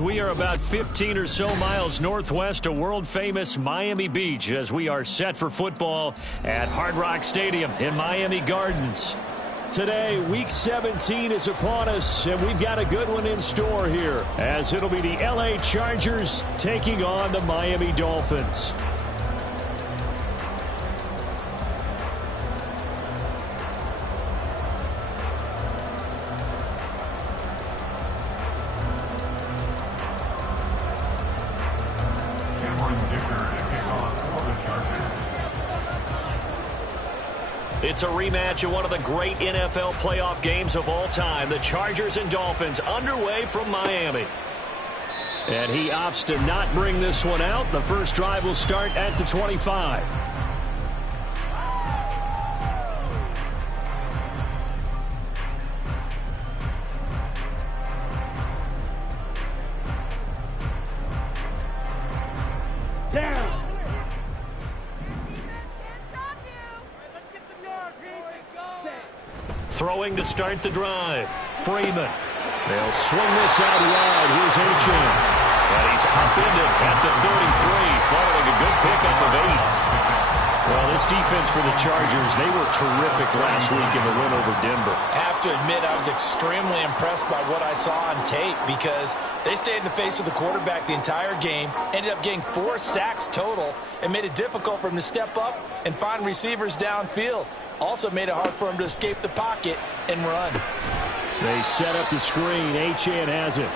We are about 15 or so miles northwest of world-famous Miami Beach as we are set for football at Hard Rock Stadium in Miami Gardens. Today, Week 17 is upon us, and we've got a good one in store here, as it'll be the LA Chargers taking on the Miami Dolphins. It's a rematch of one of the great NFL playoff games of all time. The Chargers and Dolphins underway from Miami. And he opts to not bring this one out. The first drive will start at the 25. Throwing to start the drive. Freeman. They'll swing this out wide. Here's Achane. And he's upended at the 33, following a good pickup of 8. Well, this defense for the Chargers, they were terrific last week in the win over Denver. I have to admit, I was extremely impressed by what I saw on tape because they stayed in the face of the quarterback the entire game, ended up getting 4 sacks total, and made it difficult for him to step up and find receivers downfield. Also made it hard for him to escape the pocket and run. They set up the screen. Achane has it.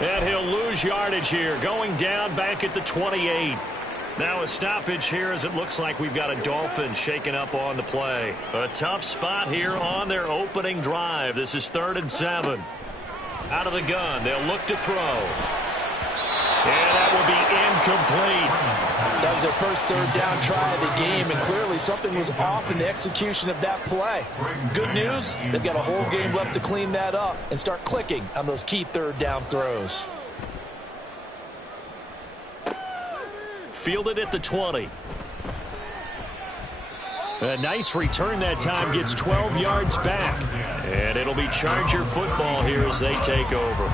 And he'll lose yardage here, going down back at the 28. Now a stoppage here as it looks like we've got a Dolphin shaken up on the play. A tough spot here on their opening drive. This is 3rd and 7. Out of the gun, they'll look to throw. And that will be incomplete. That was their first 3rd down try of the game, and clearly something was off in the execution of that play. Good news, they've got a whole game left to clean that up and start clicking on those key 3rd down throws. Fielded at the 20. A nice return that time, gets 12 yards back. And it'll be Charger football here as they take over.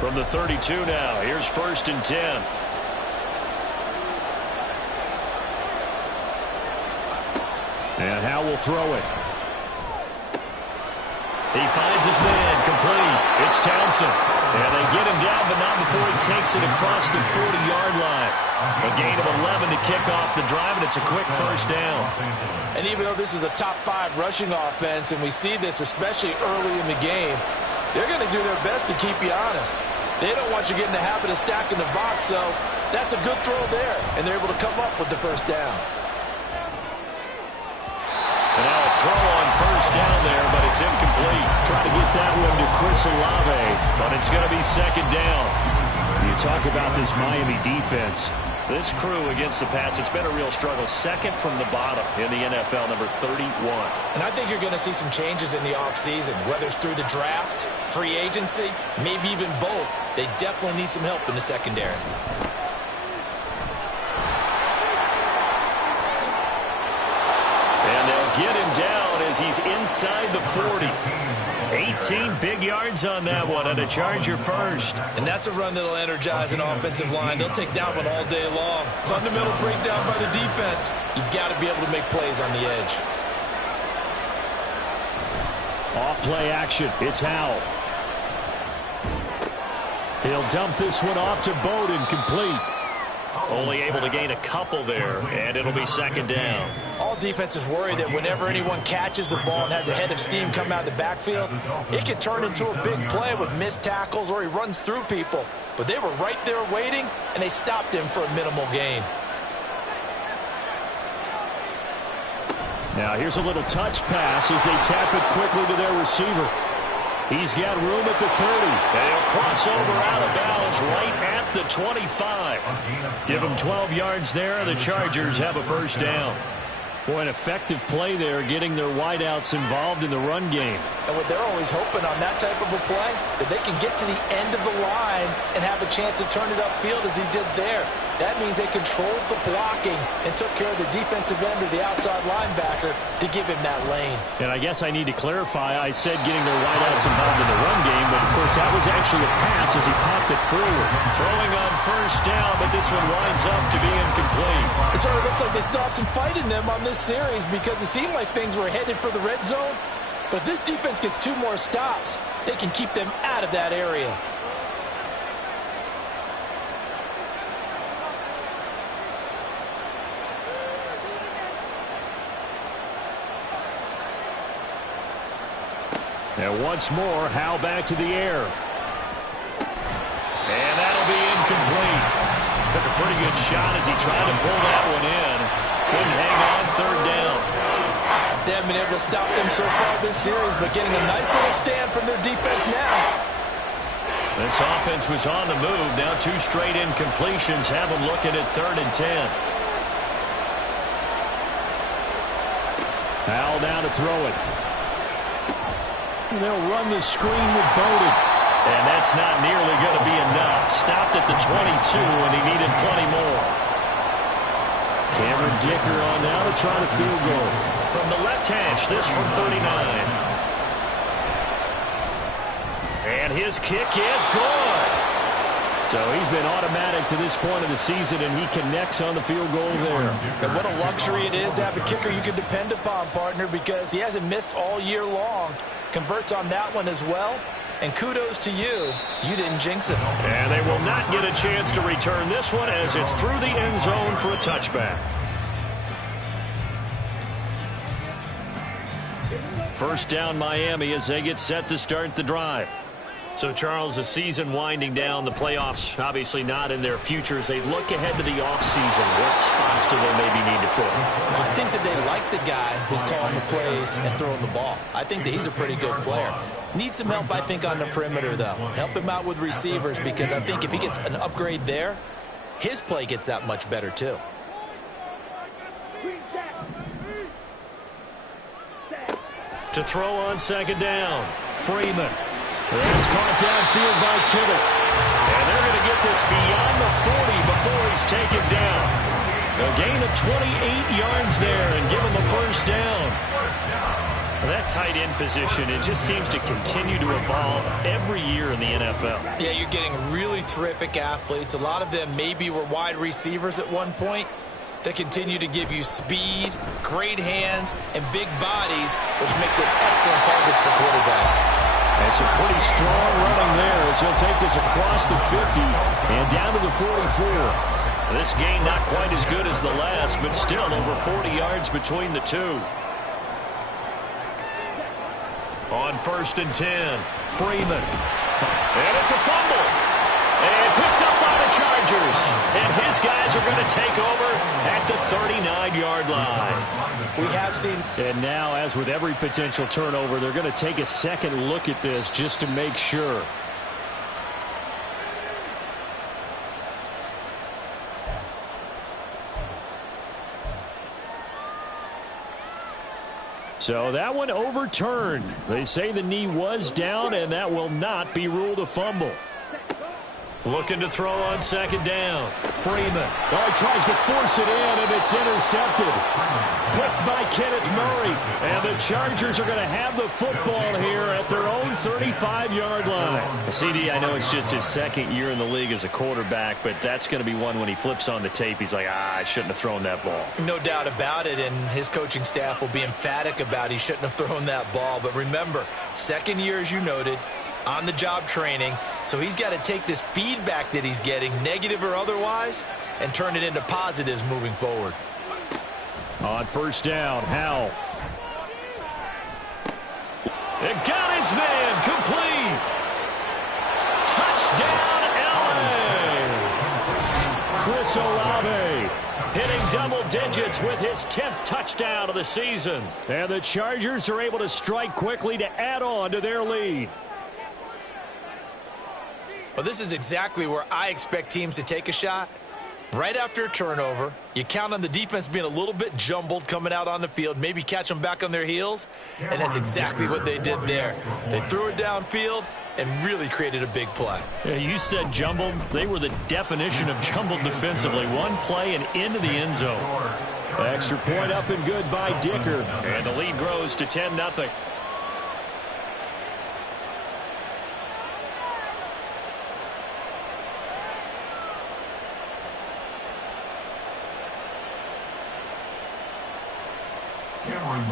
From the 32 now, here's 1st and 10. And Howe will throw it. He finds his man, complete. It's Townsend. And they get him down, but not before he takes it across the 40-yard line. A gain of 11 to kick off the drive, and it's a quick 1st down. And even though this is a top 5 rushing offense, and we see this especially early in the game, they're going to do their best to keep you honest. They don't want you getting the habit of stacking the box, so that's a good throw there, and they're able to come up with the 1st down. And now a throw on 1st down there, but it's incomplete. Trying to get that one to Chris Olave, but it's going to be 2nd down. You talk about this Miami defense. This crew against the pass, it's been a real struggle. 2nd from the bottom in the NFL, number 31. And I think you're going to see some changes in the offseason, whether it's through the draft, free agency, maybe even both. They definitely need some help in the secondary. And they'll get him down as he's inside the 40. 18 big yards on that one, and a Charger first. And that's a run that'll energize an offensive line. They'll take that one all day long. Fundamental breakdown by the defense. You've got to be able to make plays on the edge. Off play action. It's Howell. He'll dump this one off to Bowden, complete. Only able to gain a couple there, and it'll be 2nd down. All defenses worry that whenever anyone catches the ball and has a head of steam come out of the backfield, it can turn into a big play with missed tackles or he runs through people. But they were right there waiting, and they stopped him for a minimal gain. Now here's a little touch pass as they tap it quickly to their receiver. He's got room at the 30. They'll cross over out of bounds right at the 25. Give him 12 yards there. The Chargers have a 1st down. Boy, an effective play there, getting their wideouts involved in the run game. And what they're always hoping on that type of a play, that they can get to the end of the line and have a chance to turn it upfield as he did there. That means they controlled the blocking and took care of the defensive end or the outside linebacker to give him that lane. And I guess I need to clarify, I said getting their wideouts involved in the run game, but of course that was actually a pass as he popped it forward. Throwing on first down, but this one winds up to be incomplete. It sort of looks like they still have some fight in them on this series because it seemed like things were headed for the red zone. But this defense gets 2 more stops. They can keep them out of that area. And once more, Howe back to the air. And that'll be incomplete. Took a pretty good shot as he tried to pull that one in. Couldn't hang on third down. They haven't been able to stop them so far this series, but getting a nice little stand from their defense now. This offense was on the move. Now 2 straight incompletions have them looking at 3rd and 10. Howe now to throw it. And they'll run the screen with Bowden. And that's not nearly going to be enough. Stopped at the 22, and he needed plenty more. Cameron Dicker on now to try the field goal. From the left hash, this from 39. And his kick is good. So he's been automatic to this point of the season, and he connects on the field goal there. And what a luxury it is to have a kicker you can depend upon, partner, because he hasn't missed all year long. Converts on that one as well. And kudos to you. You didn't jinx it. And they will not get a chance to return this one as it's through the end zone for a touchback. First down Miami as they get set to start the drive. So, Charles, the season winding down, the playoffs obviously not in their future. As they look ahead to the offseason, what spots do they maybe need to fill? Well, I think that they like the guy who's calling the plays and throwing the ball. I think that he's a pretty good player. Needs some help, I think, on the perimeter, though. Help him out with receivers because I think if he gets an upgrade there, his play gets that much better, too. To throw on second down, Freeman. That's caught downfield by Kittle. And they're going to get this beyond the 40 before he's taken down. A gain of 28 yards there and give him the first down. That tight end position, it just seems to continue to evolve every year in the NFL. Yeah, you're getting really terrific athletes. A lot of them maybe were wide receivers at one point. They continue to give you speed, great hands, and big bodies, which make them excellent targets for quarterbacks. That's a pretty strong running there as he'll take this across the 50 and down to the 44. This gain not quite as good as the last, but still over 40 yards between the two. On 1st and 10, Freeman. And it's a fumble. And picked up by the Chargers. And his guys are going to take over at the 39-yard line. We have seen. And now, as with every potential turnover, they're going to take a second look at this just to make sure. So that one overturned. They say the knee was down, and that will not be ruled a fumble. Looking to throw on second down. Freeman. Oh, he tries to force it in, and it's intercepted. Picked by Kenneth Murray. And the Chargers are going to have the football here at their own 35-yard line. CD, I know it's just his second year in the league as a quarterback, but that's going to be one when he flips on the tape. He's like, I shouldn't have thrown that ball. No doubt about it, and his coaching staff will be emphatic about he shouldn't have thrown that ball. But remember, second year, as you noted, on-the-job training, so he's got to take this feedback that he's getting, negative or otherwise, and turn it into positives moving forward. On first down, Howe. It got his man complete. Touchdown, LA. Chris Olave hitting double digits with his 10th touchdown of the season. And the Chargers are able to strike quickly to add on to their lead. Well, this is exactly where I expect teams to take a shot. Right after a turnover, you count on the defense being a little bit jumbled coming out on the field, maybe catch them back on their heels, and that's exactly what they did there. They threw it downfield and really created a big play. Yeah, you said jumbled. They were the definition of jumbled defensively. One play and into the end zone. Extra point up and good by Dicker. And the lead grows to 10-0.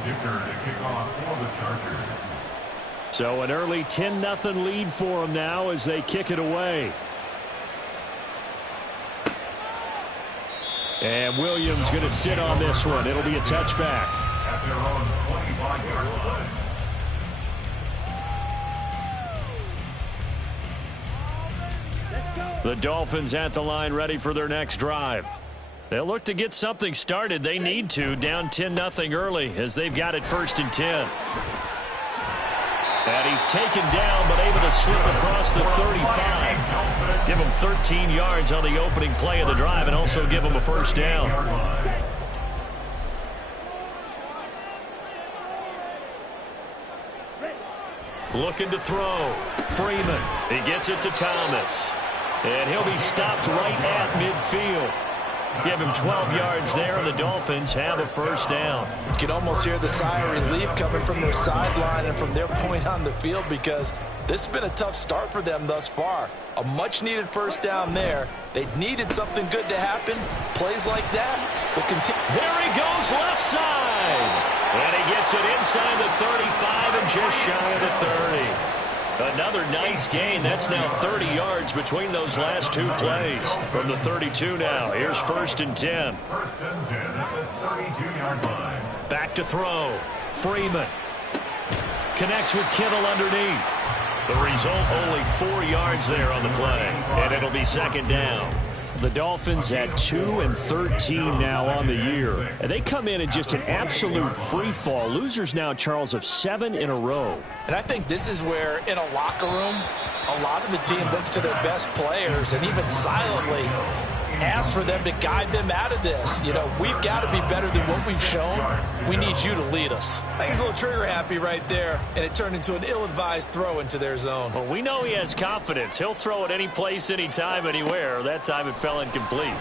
Dicker to kick off for the Chargers. So an early 10-0 lead for them now as they kick it away. And Williams going to sit on this one. It'll be a touchback. At their own 25-yard line. The Dolphins at the line ready for their next drive. They'll look to get something started. They need to, down 10-0 early as they've got it 1st and 10. And he's taken down but able to slip across the 35. Give him 13 yards on the opening play of the drive and also give him a 1st down. Looking to throw. Freeman. He gets it to Thomas. And he'll be stopped right at midfield. Give him 12 yards there, and the Dolphins have a 1st down. You can almost hear the sigh of relief coming from their sideline and from their point on the field because this has been a tough start for them thus far. A much-needed 1st down there. They needed something good to happen. Plays like that will continue. There he goes, left side. And he gets it inside the 35 and just shy of the 30. Another nice gain. That's now 30 yards between those last 2 plays. From the 32 now. Here's 1st and 10. 1st and 10 at the 32-yard line. Back to throw. Freeman. Connects with Kittle underneath. The result, only 4 yards there on the play. And it'll be 2nd down. The Dolphins at 2-13 now on the year. And they come in just an absolute free fall. Losers now, Charles, of 7 in a row. And I think this is where, in a locker room, a lot of the team looks to their best players and even silently asks for them to guide them out of this. You know, we've got to be better than what we've shown. We need you to lead us. I think he's a little trigger happy right there, and it turned into an ill-advised throw into their zone. Well, we know he has confidence. He'll throw it any place, anytime, anywhere. That time it fell incomplete.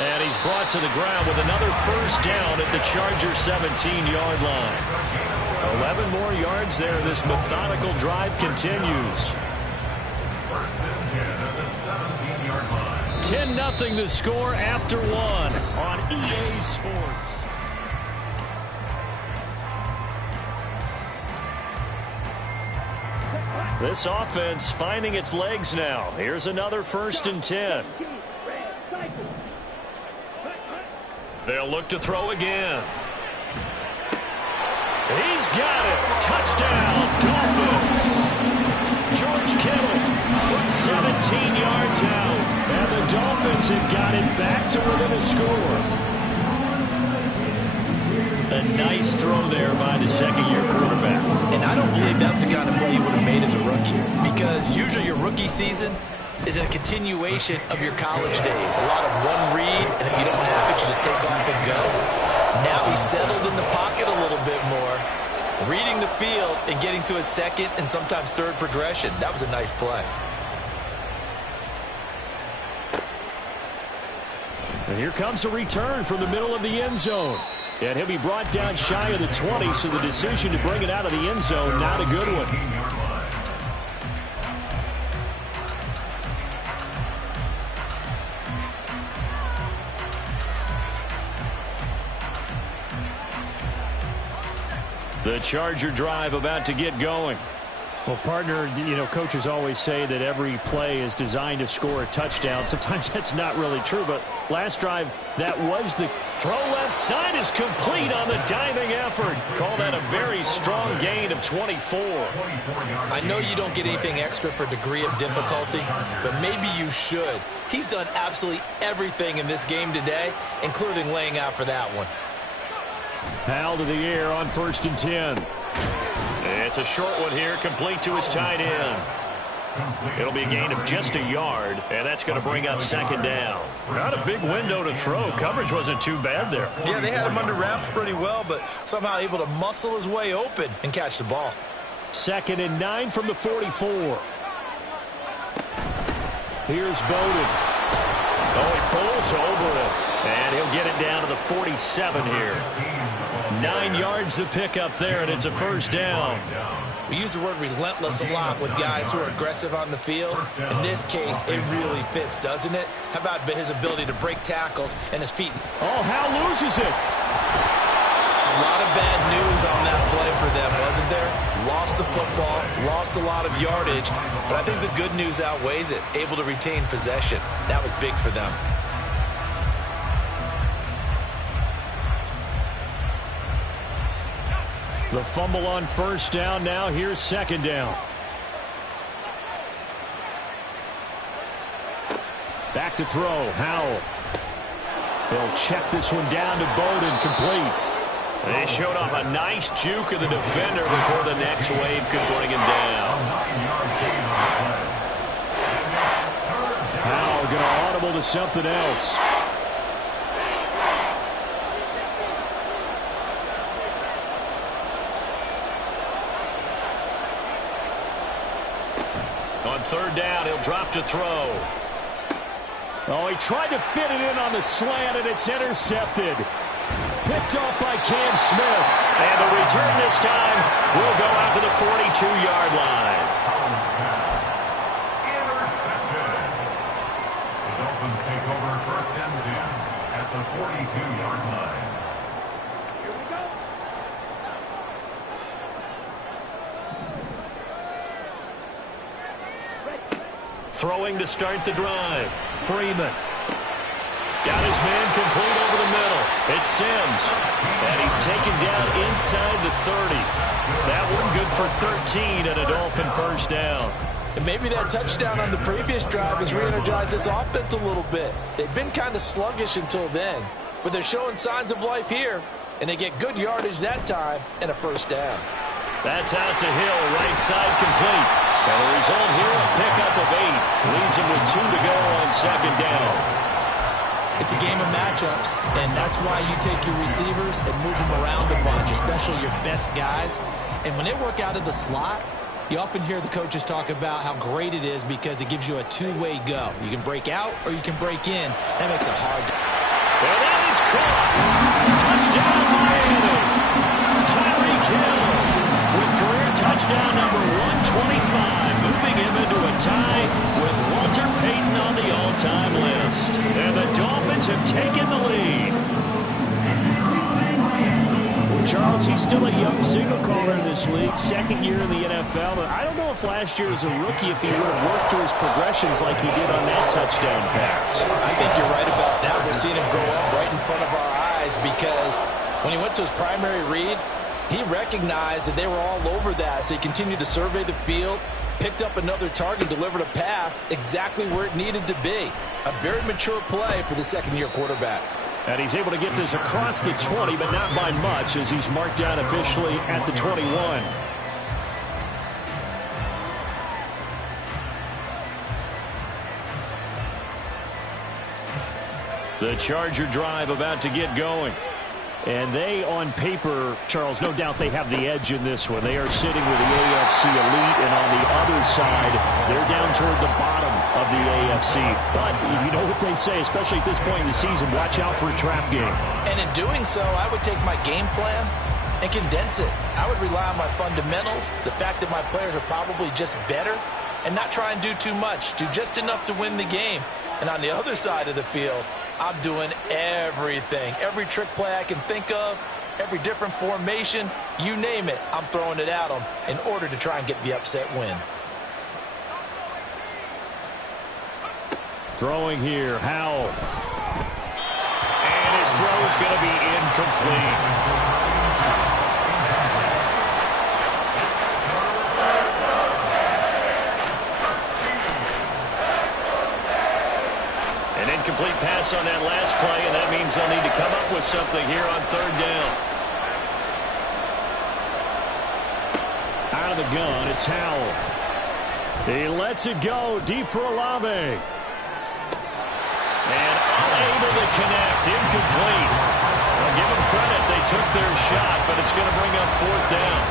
And he's brought to the ground with another 1st down at the Chargers 17-yard line. 11 more yards there. This methodical drive continues. 1st and 10 at the 17-yard line. 10-0 the score after 1 on EA Sports. This offense finding its legs now. Here's another 1st and 10. They'll look to throw again. He's got it. Touchdown, Dolphins. George Kittle from 17 yards out. And the Dolphins have got it back to within a score. A nice throw there by the 2nd-year quarterback. And I don't believe that's the kind of play he would have made as a rookie. Because usually your rookie season is a continuation of your college days. A lot of one read, and if you don't have it, you just take off and go. Now he's settled in the pocket a little bit more, reading the field and getting to his 2nd and sometimes 3rd progression. That was a nice play. And here comes a return from the middle of the end zone. And he'll be brought down shy of the 20, so the decision to bring it out of the end zone, not a good one. The Charger drive about to get going. Well, partner, you know, coaches always say that every play is designed to score a touchdown. Sometimes that's not really true, but last drive, that was the throw. Left side is complete on the diving effort. Call that a very strong gain of 24. I know you don't get anything extra for degree of difficulty, but maybe you should. He's done absolutely everything in this game today, including laying out for that one. Hal to the air on 1st and 10. It's a short one here, complete to his tight end. It'll be a gain of just a yard, and that's going to bring up second down. Not a big window to throw. Coverage wasn't too bad there. Yeah, they had him under wraps pretty well, but somehow able to muscle his way open and catch the ball. 2nd and 9 from the 44. Here's Bowden. Oh, he pulls over it, and he'll get it down to the 47 here. 9 yards to pick up there, and it's a first down. We use the word relentless a lot with guys who are aggressive on the field. In this case, it really fits, doesn't it? How about his ability to break tackles and his feet? Oh, Hal loses it. A lot of bad news on that play for them, wasn't there? Lost the football, lost a lot of yardage, but I think the good news outweighs it. Able to retain possession. That was big for them. The fumble on first down. Now here's second down. Back to throw. Howell. They'll check this one down to Bowden. Complete. They showed off a nice juke of the defender before the next wave could bring him down. Howell going to audible to something else. On third down, he'll drop to throw. Oh, he tried to fit it in on the slant, and it's intercepted. Picked off by Cam Smith. And the return this time will go out to the 42-yard line. Intercepted. The Dolphins take over 1st and 10 at the 42-yard line. Throwing to start the drive. Freeman. Got his man complete over the middle. It's Sims. And he's taken down inside the 30. That one good for 13 and a Dolphin first down. And maybe that touchdown on the previous drive has re-energized this offense a little bit. They've been kind of sluggish until then, but they're showing signs of life here, and they get good yardage that time and a first down. That's out to Hill, right side complete. And the result here, a pickup of 8. Leaves him with 2 to go on second down. It's a game of matchups, and that's why you take your receivers and move them around a bunch, especially your best guys. And when they work out of the slot, you often hear the coaches talk about how great it is because it gives you a two-way go. You can break out or you can break in. That makes it hard. Well, that is caught. Touchdown, Miami. Tyreek Hill with career touchdown number 125, moving him into a tie with Walter Payton on the all-time list. And the Dolphins have taken the lead. Charles, he's still a young signal caller in this league, 2nd year in the NFL. But I don't know if last year as a rookie, if he would have worked through his progressions like he did on that touchdown pass. I think you're right about that. We're seeing him grow up right in front of our eyes because when he went to his primary read, he recognized that they were all over that. So he continued to survey the field, picked up another target, delivered a pass exactly where it needed to be. A very mature play for the 2nd-year quarterback. And he's able to get this across the 20, but not by much, as he's marked down officially at the 21. The Charger drive about to get going. And they, on paper, Charles, no doubt they have the edge in this one. They are sitting with the AFC elite, and on the other side, they're down toward the bottom of the AFC. But you know what they say, especially at this point in the season, watch out for a trap game. And in doing so, I would take my game plan and condense it. I would rely on my fundamentals, the fact that my players are probably just better, and not try and do too much. Do just enough to win the game. And on the other side of the field, I'm doing everything. Every trick play I can think of, every different formation, you name it, I'm throwing it at them in order to try and get the upset win. Throwing here, Howell. And his throw is going to be incomplete. Incomplete pass on that last play, and that means they'll need to come up with something here on third down. Out of the gun, it's Howell. He lets it go deep for Olave. And unable to connect. Incomplete. Well, give them credit. They took their shot, but it's going to bring up fourth down.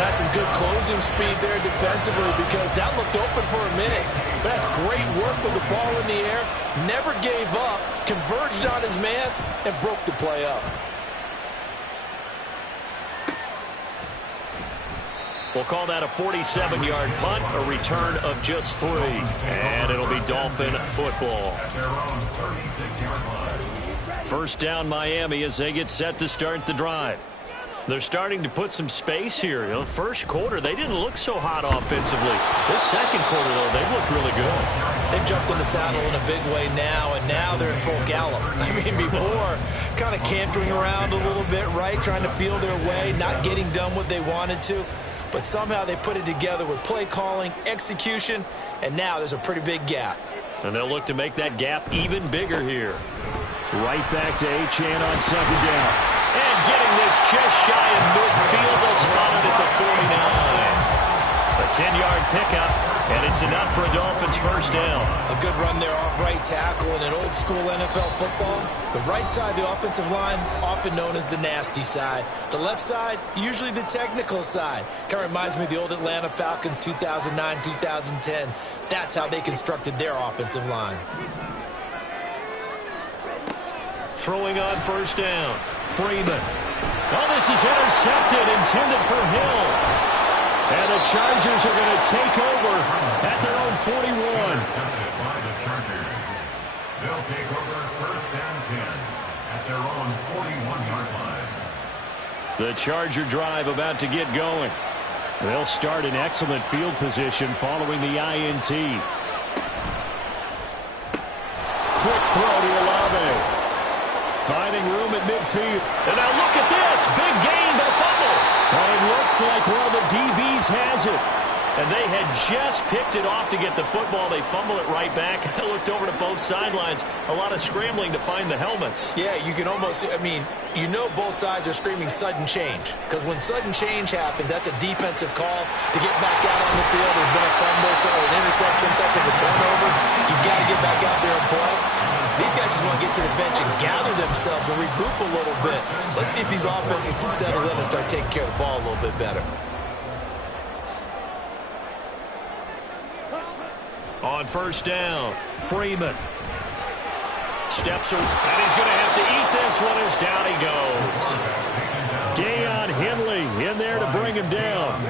That's some good closing speed there defensively because that looked open for a minute. That's great work with the ball in the air. Never gave up, converged on his man, and broke the play up. We'll call that a 47-yard punt, a return of just 3. And it'll be Dolphin football. First down Miami as they get set to start the drive. They're starting to put some space here. You know, first quarter, they didn't look so hot offensively. This second quarter, though, they've looked really good. They've jumped in the saddle in a big way now, and now they're in full gallop. I mean, before, kind of cantering around a little bit, right, trying to feel their way, not getting done what they wanted to. But somehow they put it together with play calling, execution, and now there's a pretty big gap. And they'll look to make that gap even bigger here. Right back to Achane on second down. And getting this just shy of midfield, they'll spot it at the 49. A 10-yard pickup, and it's enough for a Dolphins first down. A good run there off right tackle in an old-school NFL football. The right side of the offensive line, often known as the nasty side. The left side, usually the technical side. Kind of reminds me of the old Atlanta Falcons 2009-2010. That's how they constructed their offensive line. Throwing on first down. Freeman. Oh, this is intercepted, intended for Hill. And the Chargers are going to take over at their own 41. Intercepted by the Chargers. They'll take over first and 10 at their own 41-yard line. The Charger drive about to get going. They'll start in excellent field position following the INT. Quick throw to Olave. Finding room at midfield. And now look at this. Big gain, but a fumble. And it looks like one of the DBs has it. And they had just picked it off to get the football. They fumble it right back. I looked over to both sidelines. A lot of scrambling to find the helmets. Yeah, you can almost, I mean, you know both sides are screaming sudden change. Because when sudden change happens, that's a defensive call to get back out on the field. There's been a fumble, so an interception, some type of a turnover. You've got to get back out there and play. These guys just want to get to the bench and gather themselves and regroup a little bit. Let's see if these offenses can settle in and start taking care of the ball a little bit better. On first down, Freeman. Steps around, and he's going to have to eat this one as down he goes. Deion Henley in there to bring him down.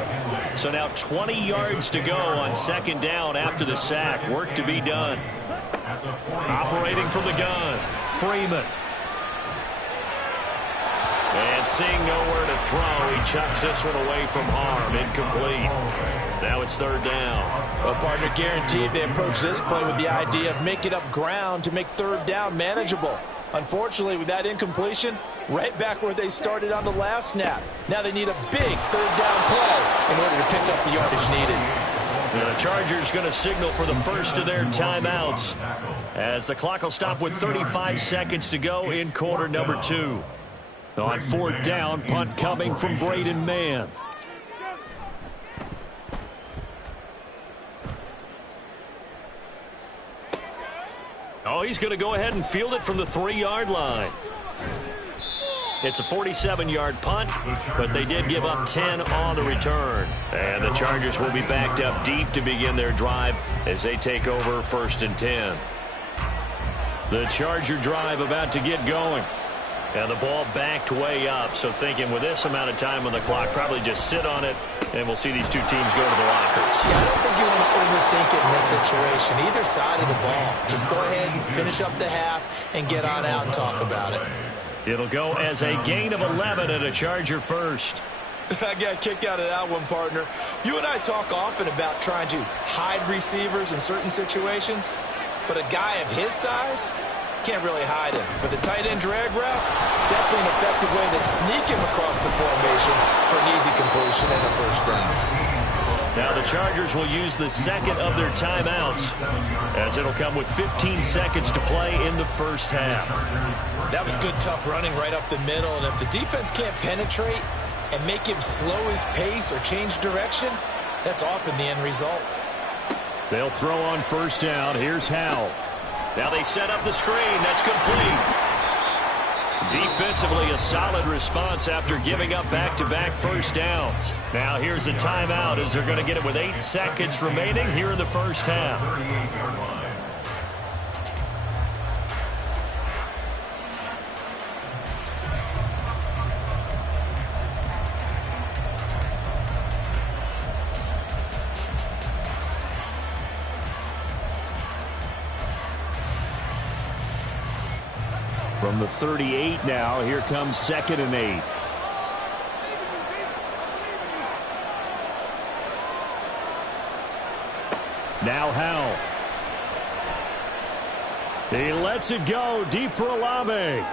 So now 20 yards to go on second down after the sack. Work to be done. Operating from the gun, Freeman. And seeing nowhere to throw, he chucks this one away from harm. Incomplete. Now it's third down. Well, partner, guaranteed they approach this play with the idea of making up ground to make third down manageable. Unfortunately, with that incompletion, right back where they started on the last snap. Now they need a big third down play in order to pick up the yardage needed. And the Chargers going to signal for the first of their timeouts as the clock will stop with 35 seconds to go in quarter number 2. On fourth down, punt coming from Braden Mann. Oh, he's going to go ahead and field it from the 3-yard line. It's a 47-yard punt, but they did give up 10 on the return. And the Chargers will be backed up deep to begin their drive as they take over first and 10. The Charger drive about to get going. And the ball backed way up, so thinking with this amount of time on the clock, probably just sit on it, and we'll see these two teams go to the lockers. Yeah, I don't think you want to overthink it in this situation. Either side of the ball. Just go ahead and finish up the half and get on out and talk about it. It'll go as a gain of 11 and a Charger first. I got a kick out of that one, partner. You and I talk often about trying to hide receivers in certain situations, but a guy of his size can't really hide him. But the tight end drag route, definitely an effective way to sneak him across the formation for an easy completion and a first down. Now the Chargers will use the second of their timeouts as it'll come with 15 seconds to play in the first half. That was good, tough running right up the middle. And if the defense can't penetrate and make him slow his pace or change direction, That's often the end result. They'll throw on first down. Here's Howell. Now they set up the screen. That's complete. Defensively, a solid response after giving up back-to-back first downs. Now here's a timeout as they're going to get it with 8 seconds remaining here in the first half. 38-yard line. From the 38 now, here comes 2nd and 8. Now Howell. He lets it go deep for Olave.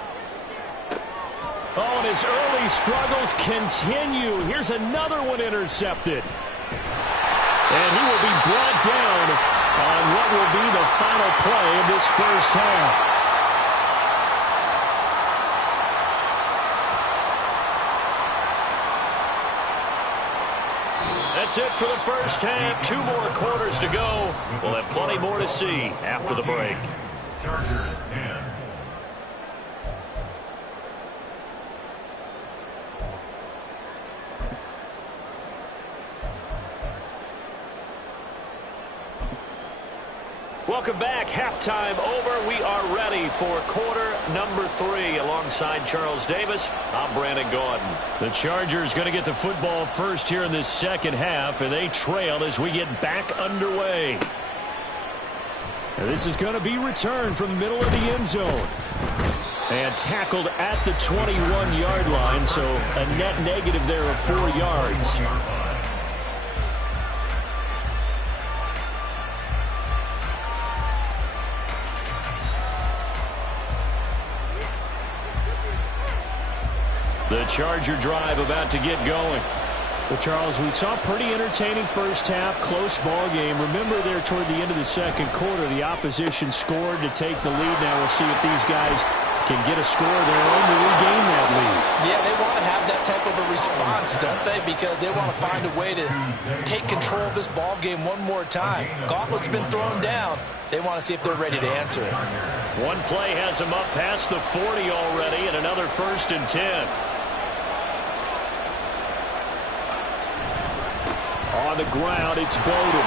Oh, and his early struggles continue. Here's another one intercepted. And he will be brought down on what will be the final play of this first half. That's it for the first half. 2 more quarters to go. We'll have plenty more to see after the break. Chargers 10. Welcome back. Halftime over. We are ready for quarter number 3. Alongside Charles Davis, I'm Brandon Gordon. The Chargers going to get the football first here in this second half, and they trail as we get back underway. And this is going to be returned from the middle of the end zone. And tackled at the 21-yard line, so a net negative there of 4 yards. The Charger drive about to get going. Well, Charles, we saw a pretty entertaining first half, close ball game. Remember there toward the end of the second quarter, the opposition scored to take the lead. Now we'll see if these guys can get a score of their own to regain that lead. Yeah, they want to have that type of a response, don't they? Because they want to find a way to take control of this ball game one more time. Gauntlet's been thrown down. They want to see if they're ready to answer it. One play has them up past the 40 already, and another 1st and 10. On the ground, it's Bowden.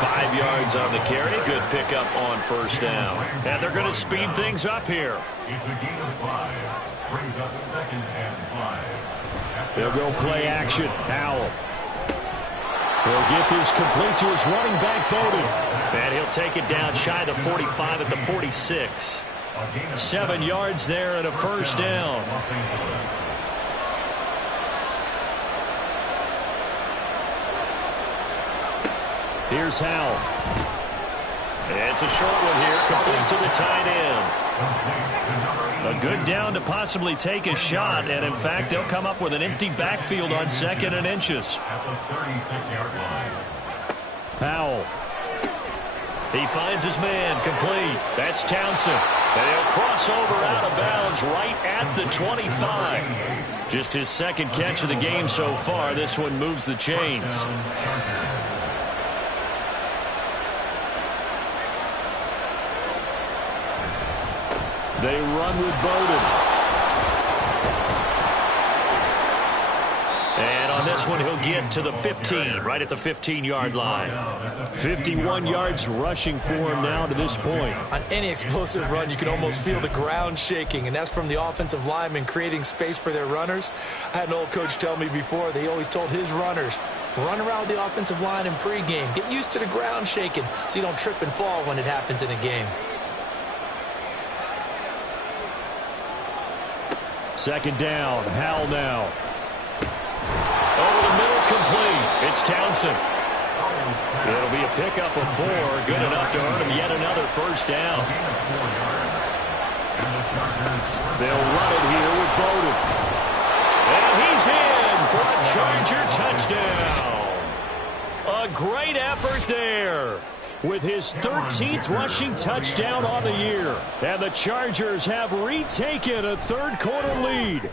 5 yards on the carry. Good pickup on first down. And they're going to speed things up here. It's a gain of 5. Brings up 2nd and 5. They'll go play action. Howell. He'll get this complete to his running back, Bowden. And he'll take it down shy of the 45 at the 46. 7 yards there and a first down. Here's Howell. It's a short one here, complete to the tight end. A good down to possibly take a shot, and in fact, they'll come up with an empty backfield on 2nd and inches. At the 36-yard line. Howell. He finds his man, complete. That's Townsend. And he'll cross over out of bounds right at the 25. Just his 2nd catch of the game so far. This one moves the chains. They run with Bowden. And on this one, he'll get to the 15, right at the 15-yard line. 51 yards rushing for him now to this point. On any explosive run, you can almost feel the ground shaking, and that's from the offensive linemen creating space for their runners. I had an old coach tell me before, they always told his runners, run around the offensive line in pregame. Get used to the ground shaking so you don't trip and fall when it happens in a game. 2nd down. Howell now. Over the middle, complete. It's Townsend. It'll be a pickup of 4. Good enough to earn him yet another first down. They'll run it here with Bowden. And he's in for a Charger touchdown. A great effort there, with his 13th rushing touchdown on the year. And the Chargers have retaken a 3rd quarter lead.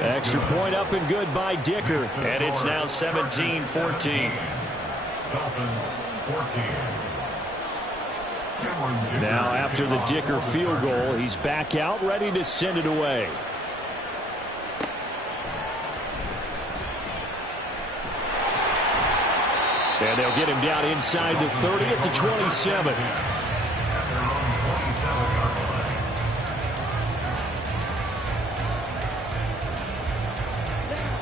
Extra point up and good by Dicker. And it's now 17-14. Dolphins 14. Now after the Dicker field goal, he's back out ready to send it away. And they'll get him down inside the 30 at the 27.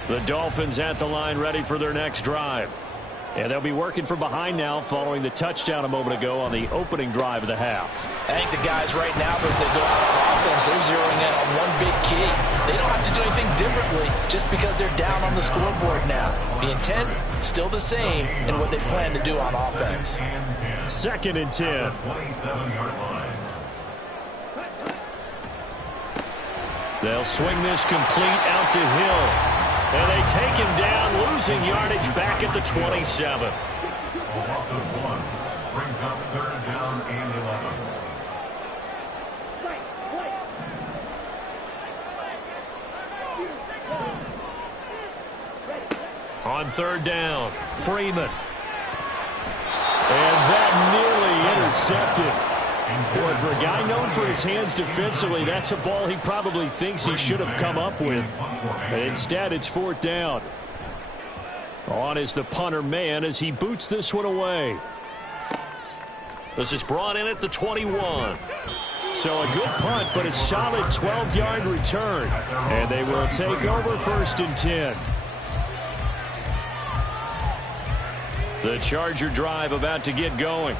The Dolphins at the line ready for their next drive. And they'll be working from behind now following the touchdown a moment ago on the opening drive of the half. I think the guys right now, as they go out on offense, they're zeroing in on one big key. They don't have to do anything differently just because they're down on the scoreboard now. The intent, still the same in what they plan to do on offense. 2nd and 10. 27-yard line. They'll swing this complete out to Hill. And they take him down, losing yardage back at the 27. A loss of 1 brings up 3rd down and 11. On 3rd down, Freeman. And that nearly intercepted. Boy, for a guy known for his hands defensively, that's a ball he probably thinks he should have come up with. But instead, it's 4th down. On is the punter man as he boots this one away. This is brought in at the 21. So a good punt, but a solid 12-yard return. And they will take over 1st and 10. The Charger drive about to get going.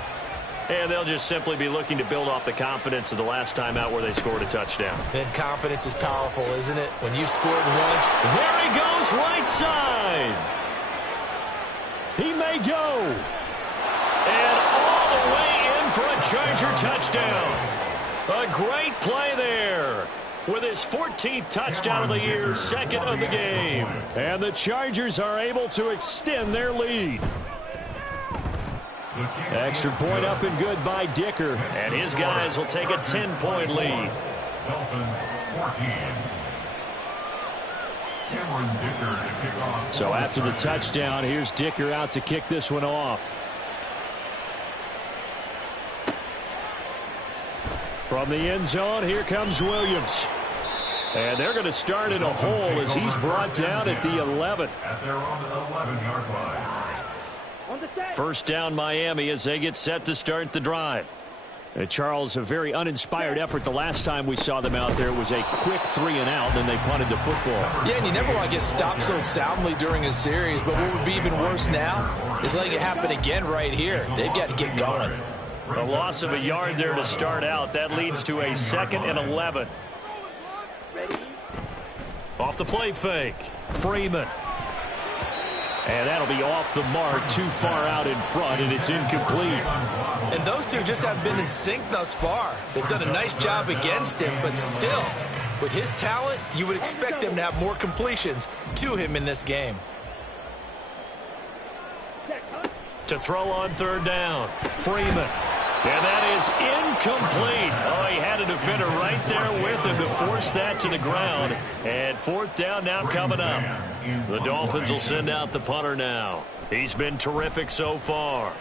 And they'll just simply be looking to build off the confidence of the last time out where they scored a touchdown. And confidence is powerful, isn't it? When you've scored once. There he goes, right side. He may go. And all the way in for a Charger touchdown. A great play there. With his 14th touchdown of the year, 2nd of the game. And the Chargers are able to extend their lead. Extra point up and good by Dicker. And his guys will take a 10-point lead. Dolphins 14. So after the touchdown, here's Dicker out to kick this one off. From the end zone, here comes Williams. And they're going to start in a hole as he's brought down at the 11. At their own 11-yard line. 1st down Miami as they get set to start the drive. And Charles, a very uninspired effort the last time we saw them out there. It was a quick 3-and-out, then they punted the football. Yeah, and you never want to get stopped so soundly during a series, but what would be even worse now is letting it happen again right here. They've got to get going. A loss of a yard there to start out. That leads to a 2nd and 11. Off the play fake, Freeman. And that'll be off the mark, too far out in front, and it's incomplete. And those two just haven't been in sync thus far. They've done a nice job against him, but still, with his talent, you would expect them to have more completions to him in this game. To throw on 3rd down, Freeman. And that is incomplete. Oh, he had a defender right there with him to force that to the ground. And 4th down now coming up. The Dolphins will send out the punter now. He's been terrific so far.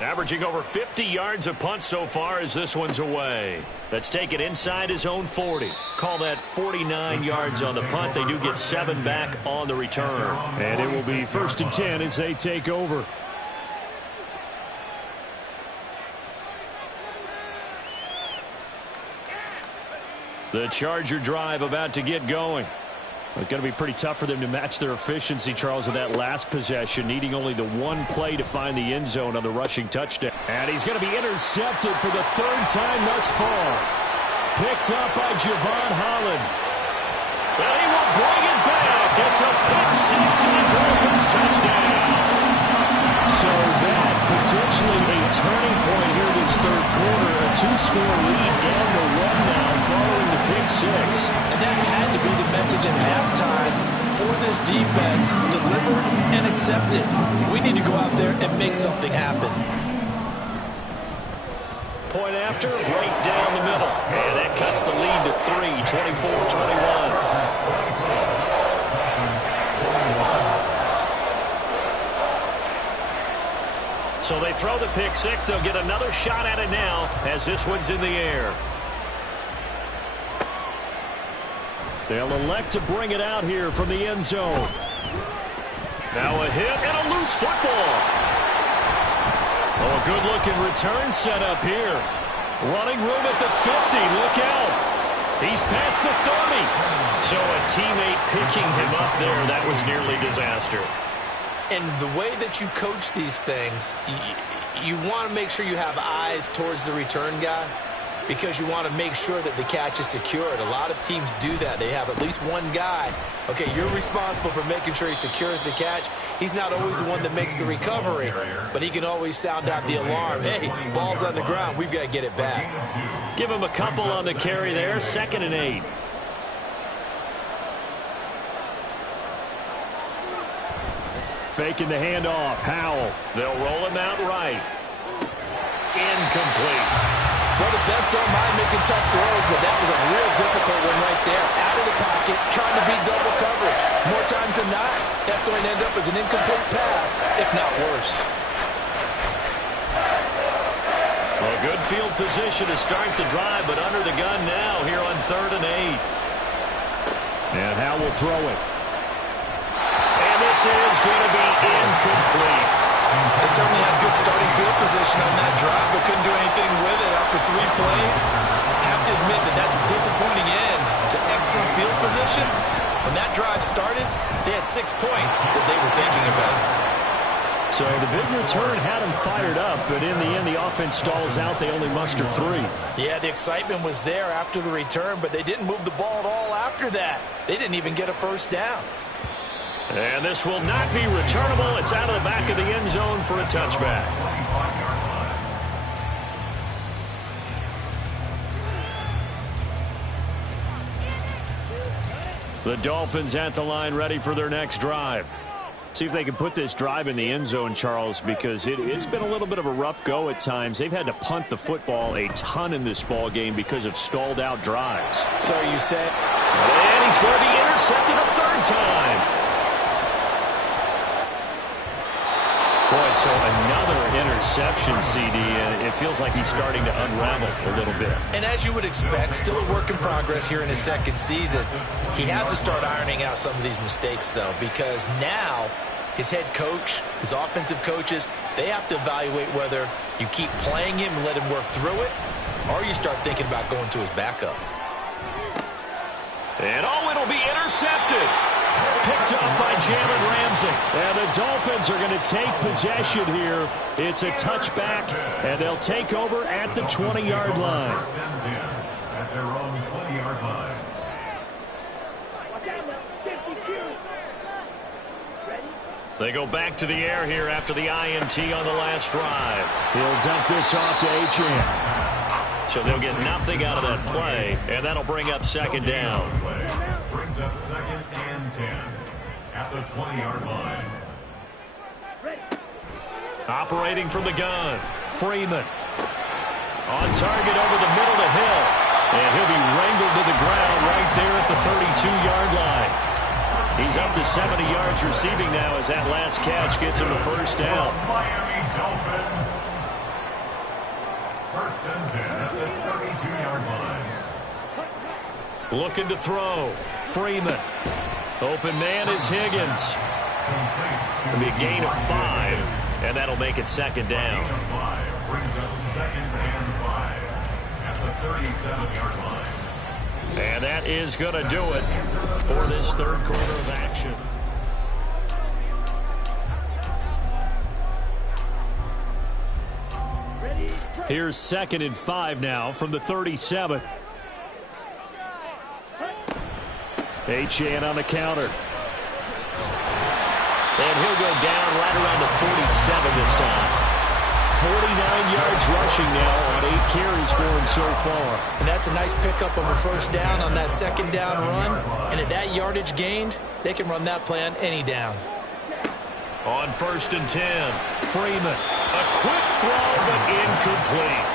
Averaging over 50 yards a punt so far as this one's away. Let's take it inside his own 40. Call that 49 yards on the punt. They do get 7 back on the return. And it will be 1st and 10 as they take over. The Charger drive about to get going. It's going to be pretty tough for them to match their efficiency, Charles, with that last possession, needing only the one play to find the end zone on the rushing touchdown. And he's going to be intercepted for the 3rd time thus far. Picked up by Javon Holland. Well, he will bring it back. It's a pick six and a Dolphins touchdown. So that potentially a turning point here this 3rd quarter. A 2-score lead down to 1 now following the pick six. And that had to be the message at halftime for this defense. Delivered and accepted. We need to go out there and make something happen. Point after, right down the middle. And that cuts the lead to 3, 24-21. So they throw the pick six. They'll get another shot at it now as this one's in the air. They'll elect to bring it out here from the end zone. Now a hit and a loose football. Oh, a good-looking return set up here. Running room at the 50. Look out. He's past the 30. So a teammate picking him up there. That was nearly disaster. And the way that you coach these things, you want to make sure you have eyes towards the return guy because you want to make sure that the catch is secured. A lot of teams do that. They have at least one guy. Okay, you're responsible for making sure he secures the catch. He's not always the one that makes the recovery, but he can always sound out the alarm. Hey, ball's on the ground. We've got to get it back. Give him a couple on the carry there. 2nd and 8. Faking the handoff. Howell. They'll roll him out right. Incomplete. Well, the best don't mind making tough throws, but that was a real difficult one right there. Out of the pocket, trying to beat double coverage. More times than not, that's going to end up as an incomplete pass, if not worse. A good field position to start the drive, but under the gun now here on 3rd and 8. And Howell will throw it. And this is going to be incomplete. They certainly had good starting field position on that drive, but couldn't do anything with it after 3 plays. Have to admit that that's a disappointing end to excellent field position. When that drive started, they had 6 points that they were thinking about. So the big return had them fired up, but in the end, the offense stalls out. They only muster 3. Yeah, the excitement was there after the return, but they didn't move the ball at all after that. They didn't even get a first down. And this will not be returnable. It's out of the back of the end zone for a touchback. The Dolphins at the line ready for their next drive. See if they can put this drive in the end zone, Charles, because it's been a little bit of a rough go at times. They've had to punt the football a ton in this ball game because of stalled out drives. So you said... And he's going to be intercepted a 3rd time. Boy, so another interception, CD, and it feels like he's starting to unravel a little bit. And as you would expect, still a work in progress here in his 2nd season. He has to start ironing out some of these mistakes, though, because now his head coach, his offensive coaches, they have to evaluate whether you keep playing him and let him work through it, or you start thinking about going to his backup. And it'll be intercepted. Picked up by Jalen Ramsey. And the Dolphins are going to take possession here. It's a touchback, and they'll take over at the 20-yard line. At their own 20-yard line. They go back to the air here after the INT on the last drive. He'll dump this off to Achane. So they'll get nothing out of that play, and that'll bring up 2nd down. Brings up 2nd and 10 at the 20-yard line. Operating from the gun, Freeman. On target over the middle to Hill. And he'll be wrangled to the ground right there at the 32-yard line. He's up to 70 yards receiving now as that last catch gets him the 1st down. Miami Dolphins. 1st and 10 at the 32-yard line. Looking to throw. Freeman. Open man is Higgins. It'll be a gain of 5, and that'll make it 2nd down. Gain of 5 brings up 2nd and 5 at the 37-yard line. And that is going to do it for this 3rd quarter of action. Here's 2nd and 5 now from the 37. Achane on the counter. And he'll go down right around the 47 this time. 49 yards rushing now on 8 carries for him so far. And that's a nice pickup of a 1st down on that 2nd down run. And at that yardage gained, they can run that play on any down. On 1st and 10, Freeman. A quick throw, but incomplete.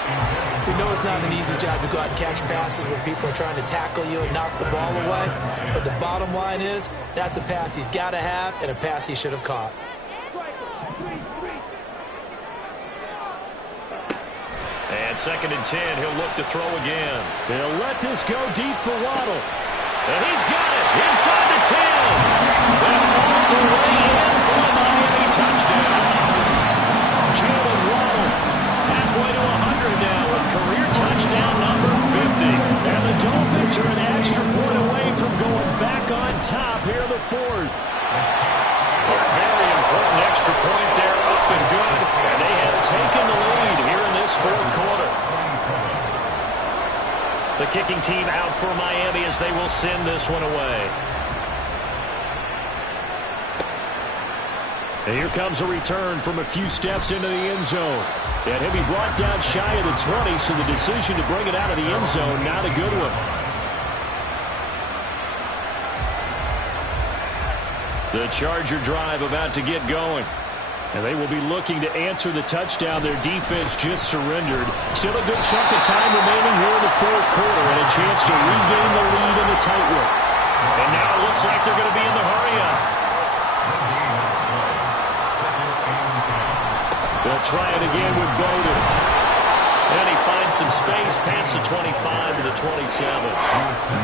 We know it's not an easy job to go out and catch passes when people are trying to tackle you and knock the ball away. But the bottom line is, that's a pass he's got to have and a pass he should have caught. At 2nd and 10, he'll look to throw again. They'll let this go deep for Waddle. And he's got it inside the 10. And all the way in for a Miami touchdown. Jalen Waddle halfway to 100 now with career touchdown number 50. And the Dolphins are an extra point away from going back on top here in the 4th. A very important extra point there, up and good. And they have taken the lead here in this 4th quarter. The kicking team out for Miami as they will send this one away. And here comes a return from a few steps into the end zone. And he'll be brought down shy of the 20, so the decision to bring it out of the end zone, not a good one. The Charger drive about to get going. And they will be looking to answer the touchdown their defense just surrendered. Still a good chunk of time remaining here in the 4th quarter and a chance to regain the lead in the tightrope. And now it looks like they're going to be in the hurry-up. They'll try it again with Bowden. And he finds some space past the 25 to the 27.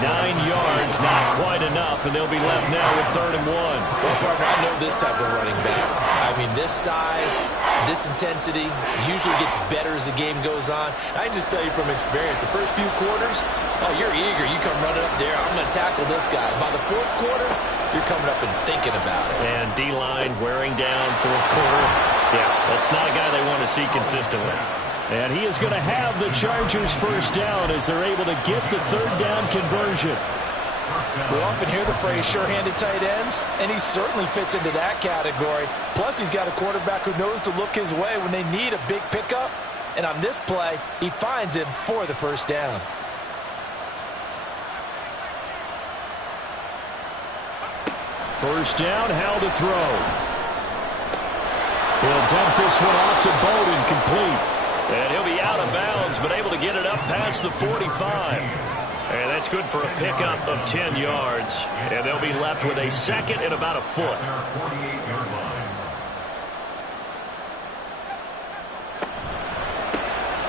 9 yards, not quite enough, and they'll be left now with 3rd and 1. Well, partner, I know this type of running back. I mean, this size, this intensity usually gets better as the game goes on. I can just tell you from experience, the first few quarters, oh, you're eager. You come running up there. I'm going to tackle this guy. By the 4th quarter, you're coming up and thinking about it. And D-line wearing down 4th quarter. Yeah, that's not a guy they want to see consistently. And he is going to have the Chargers first down as they're able to get the 3rd down conversion. We often hear the phrase sure-handed tight ends, and he certainly fits into that category. Plus, he's got a quarterback who knows to look his way when they need a big pickup. And on this play, he finds him for the first down. First down, how to throw. He'll dump this one off to Bowden, complete. And he'll be out of bounds, but able to get it up past the 45. And that's good for a pickup of 10 yards. And they'll be left with a 2nd and about a foot.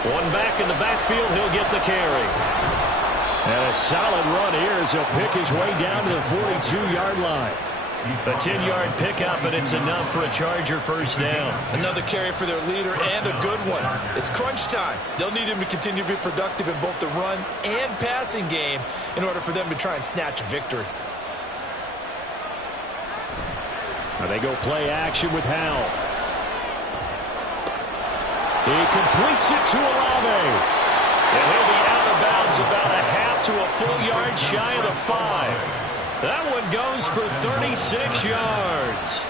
One back in the backfield, he'll get the carry. And a solid run here as he'll pick his way down to the 42-yard line. A 10-yard pickup, and it's enough for a Charger first down. Another carry for their leader, and a good one. It's crunch time. They'll need him to continue to be productive in both the run and passing game in order for them to try and snatch a victory. Now they go play action with Howell. He completes it to Olave. And he'll be out of bounds about a half to a full yard shy of the 5. That one goes for 36 yards.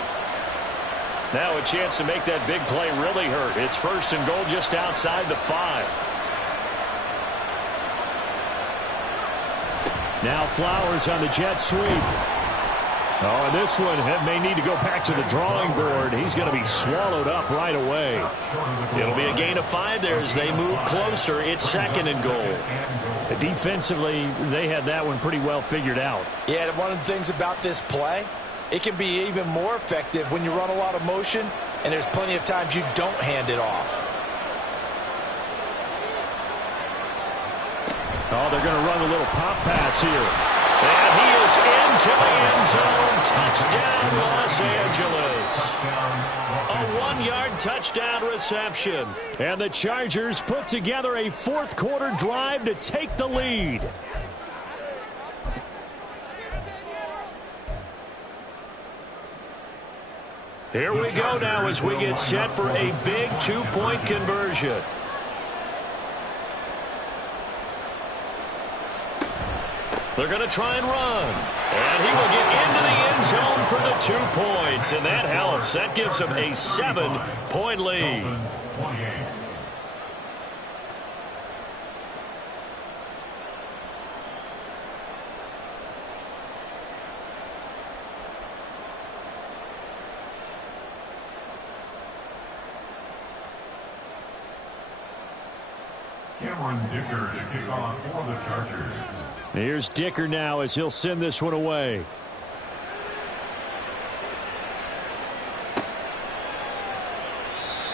Now a chance to make that big play really hurt. It's 1st and goal just outside the 5. Now Flowers on the jet sweep. Oh, and this one may need to go back to the drawing board. He's going to be swallowed up right away. It'll be a gain of 5 there as they move closer. It's 2nd and goal. Defensively, they had that one pretty well figured out. Yeah, one of the things about this play, it can be even more effective when you run a lot of motion, and there's plenty of times you don't hand it off. Oh, they're going to run a little pop pass here. And he is into the end zone. Touchdown, Los Angeles. A 1-yard touchdown reception. And the Chargers put together a 4th quarter drive to take the lead. Here we go now as we get set for a big 2-point conversion. They're going to try and run. And he will get into the end zone for the 2 points. And that helps. That gives him a 7-point lead. Dicker to kick off for the Chargers. Here's Dicker now as he'll send this one away.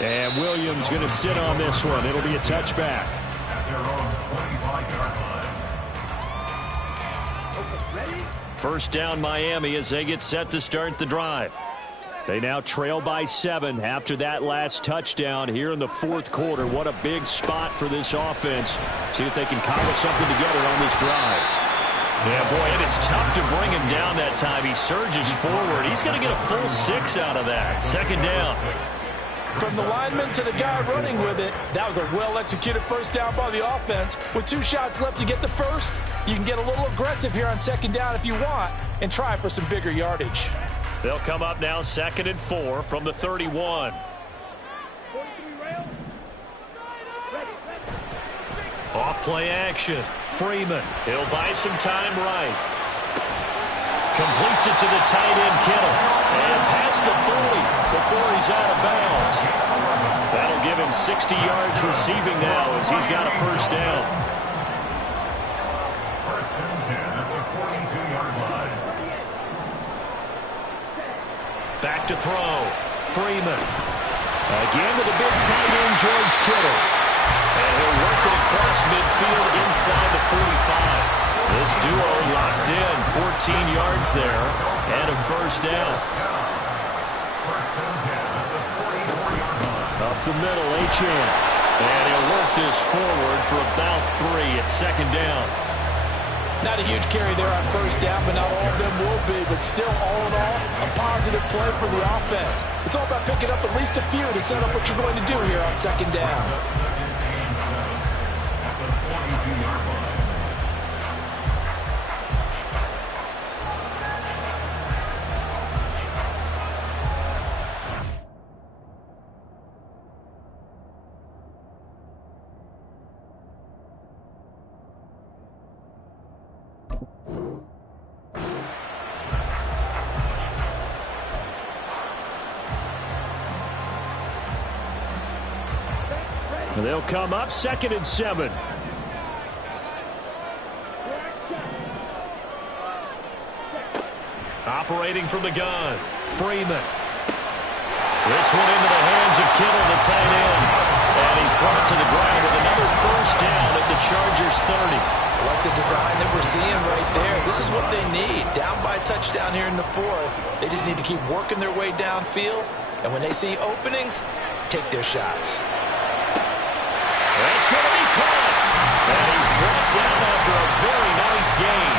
And Williams going to sit on this one. It'll be a touchback. First down Miami as they get set to start the drive. They now trail by 7 after that last touchdown here in the fourth quarter. What a big spot for this offense. See if they can cobble something together on this drive. Yeah, boy, and it's tough to bring him down that time. He surges forward. He's going to get a full 6 out of that. Second down. From the lineman to the guy running with it, that was a well-executed first down by the offense. With 2 shots left to get the first, you can get a little aggressive here on second down if you want and try for some bigger yardage. They'll come up now 2nd and 4 from the 31. Off play action. Freeman. He'll buy some time right. Completes it to the tight end Kittle. And past the 40 before he's out of bounds. That'll give him 60 yards receiving now as he's got a first down. First and 10 at the 42-yard line. Back to throw. Freeman. Again with a big tight end, George Kittle. And he'll work it across midfield inside the 45. This duo locked in. 14 yards there and a first down. First and 10 at the 44-yard line. Up the middle, Achane. And he'll work this forward for about 3 at second down. Not a huge carry there on first down, but not all of them will be. But still, all in all, a positive play for the offense. It's all about picking up at least a few to set up what you're going to do here on second down. Second and 7 at the 42-yard line. They'll come up 2nd and 7. Operating from the gun. Freeman. This one into the hands of Kittle, the tight end. And he's brought to the ground with another first down at the Chargers 30. I like the design that we're seeing right there. This is what they need. Down by a touchdown here in the fourth. They just need to keep working their way downfield. And when they see openings, take their shots. That's going to be caught. And he's brought down after a very nice gain.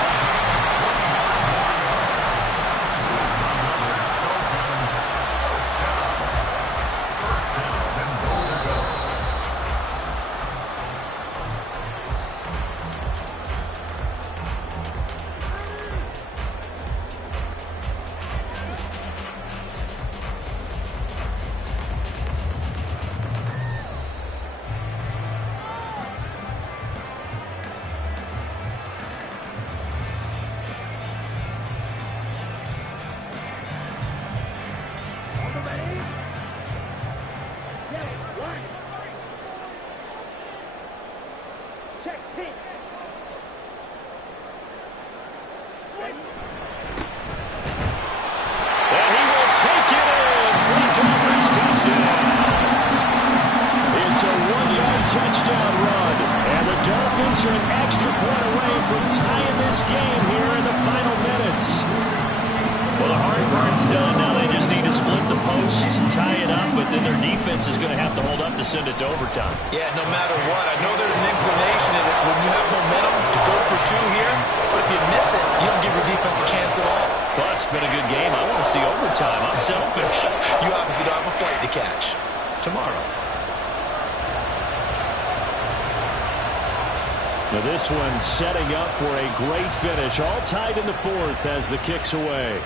Touchdown run. And the Dolphins are an extra point away from tying this game here in the final minutes. Well, the hard part's done. Now they just need to split the posts and tie it up, but then their defense is going to have to hold up to send it to overtime. Yeah, no matter what. I know there's an inclination in it when you have momentum to go for 2 here, but if you miss it, you don't give your defense a chance at all. Plus, it's been a good game. I want to see overtime. I'm selfish. You obviously don't have a flight to catch. Tomorrow. Now this one setting up for a great finish. All tied in the fourth as the kick's away.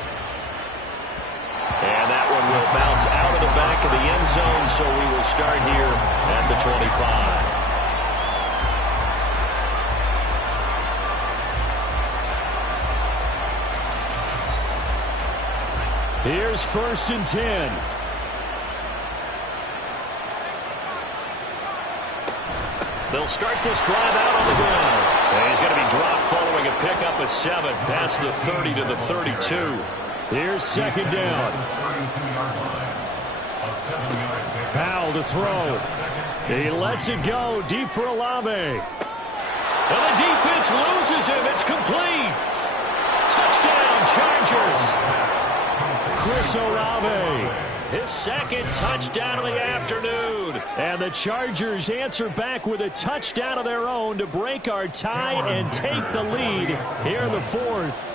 And that one will bounce out of the back of the end zone, so we will start here at the 25. Here's 1st and 10. They'll start this drive out on the ground. And he's going to be dropped following a pickup of 7 past the 30 to the 32. Here's 2nd down. Powell to throw. He lets it go deep for Olave. And the defense loses him. It's complete. Chris Olave. His second touchdown of the afternoon. And the Chargers answer back with a touchdown of their own to break our tie and take the lead here in the fourth.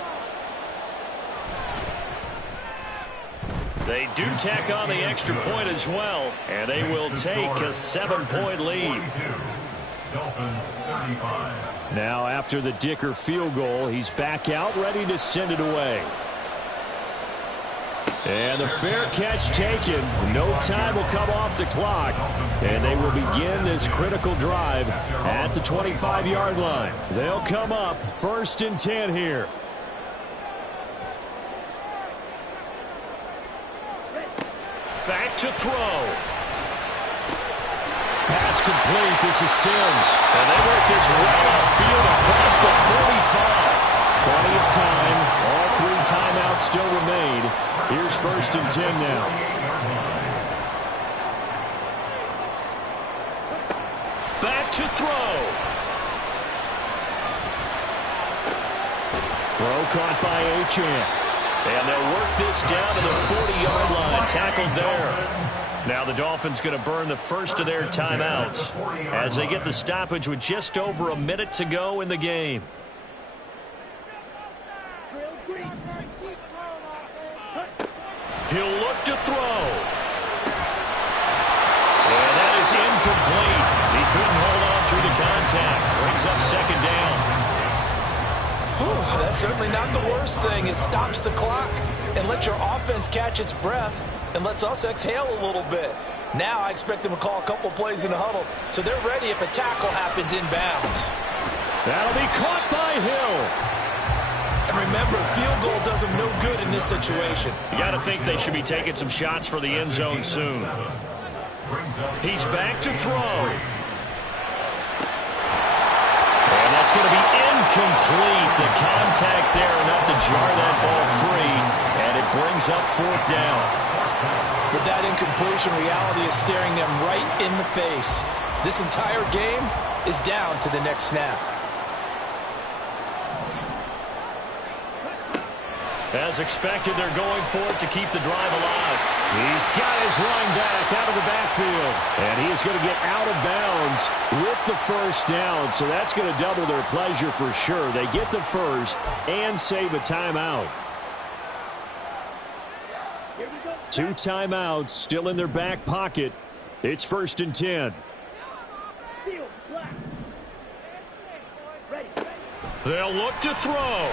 They do tack on the extra point as well, and they will take a 7-point lead. Dolphins 35. Now after the Dicker field goal, he's back out ready to send it away. And the fair catch taken. No time will come off the clock. And they will begin this critical drive at the 25-yard line. They'll come up 1st and 10 here. Back to throw. Pass complete. This is Sims. And they work this well upfield across the 45. Plenty of time. All 3 timeouts still remain. Here's 1st and 10 now. Back to throw. Throw caught by Achane. And they'll work this down to the 40-yard line. Tackled there. Now the Dolphins going to burn the first of their timeouts as they get the stoppage with just over a minute to go in the game. He'll look to throw. And that is incomplete. He couldn't hold on through the contact. Brings up 2nd down. Whew, that's certainly not the worst thing. It stops the clock and lets your offense catch its breath and lets us exhale a little bit. Now I expect them to call a couple plays in the huddle so they're ready if a tackle happens inbounds. That'll be caught by Hill. And remember, field goal does them no good in this situation. You got to think they should be taking some shots for the end zone soon. He's back to throw. And that's going to be incomplete. The contact there enough to jar that ball free. And it brings up 4th down. With that incompletion, reality is staring them right in the face. This entire game is down to the next snap. As expected, they're going for it to keep the drive alive. He's got his running back out of the backfield. And he is going to get out of bounds with the 1st down. So that's going to double their pleasure for sure. They get the 1st and save a timeout. 2 timeouts still in their back pocket. It's 1st and 10. They'll look to throw.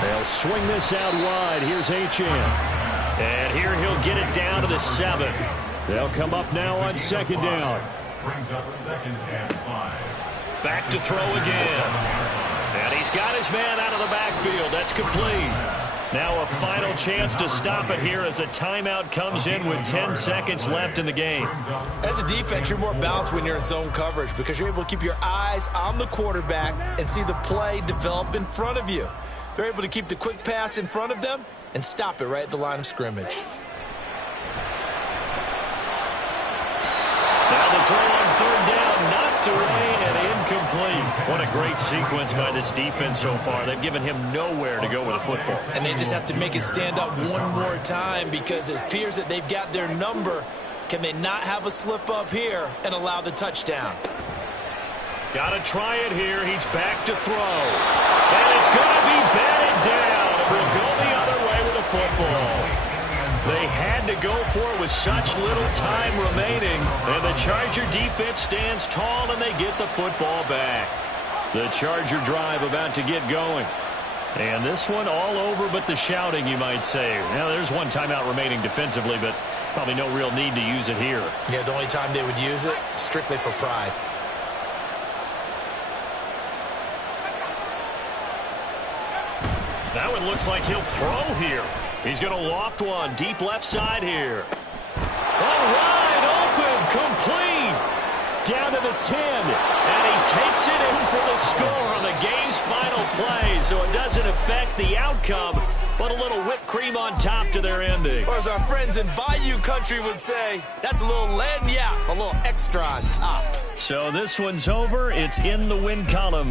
They'll swing this out wide. Here's Achane. And here he'll get it down to the 7. They'll come up now on 2nd down. Brings up 2nd and 5. Back to throw again. And he's got his man out of the backfield. That's complete. Now a final chance to stop it here as a timeout comes in with 10 seconds left in the game. As a defense, you're more balanced when you're in zone coverage because you're able to keep your eyes on the quarterback and see the play develop in front of you. They're able to keep the quick pass in front of them and stop it right at the line of scrimmage. Now the throw on 3rd down, knocked away and incomplete. What a great sequence by this defense so far. They've given him nowhere to go with the football. And they just have to make it stand up one more time because it appears that they've got their number. Can they not have a slip up here and allow the touchdown? Got to try it here. He's back to throw. And it's going to be batted down. And we'll go the other way with the football. They had to go for it with such little time remaining. And the Charger defense stands tall and they get the football back. The Charger drive about to get going. And this one all over but the shouting, you might say. Now, there's 1 timeout remaining defensively, but probably no real need to use it here. Yeah, the only time they would use it, strictly for pride. Now it looks like he'll throw here. He's going to loft one deep left side here. All wide open, complete. Down to the 10. And he takes it in for the score on the game's final play, so it doesn't affect the outcome, but a little whipped cream on top to their ending. Or as our friends in Bayou Country would say, that's a little lagniappe, a little extra on top. So this one's over. It's in the win column.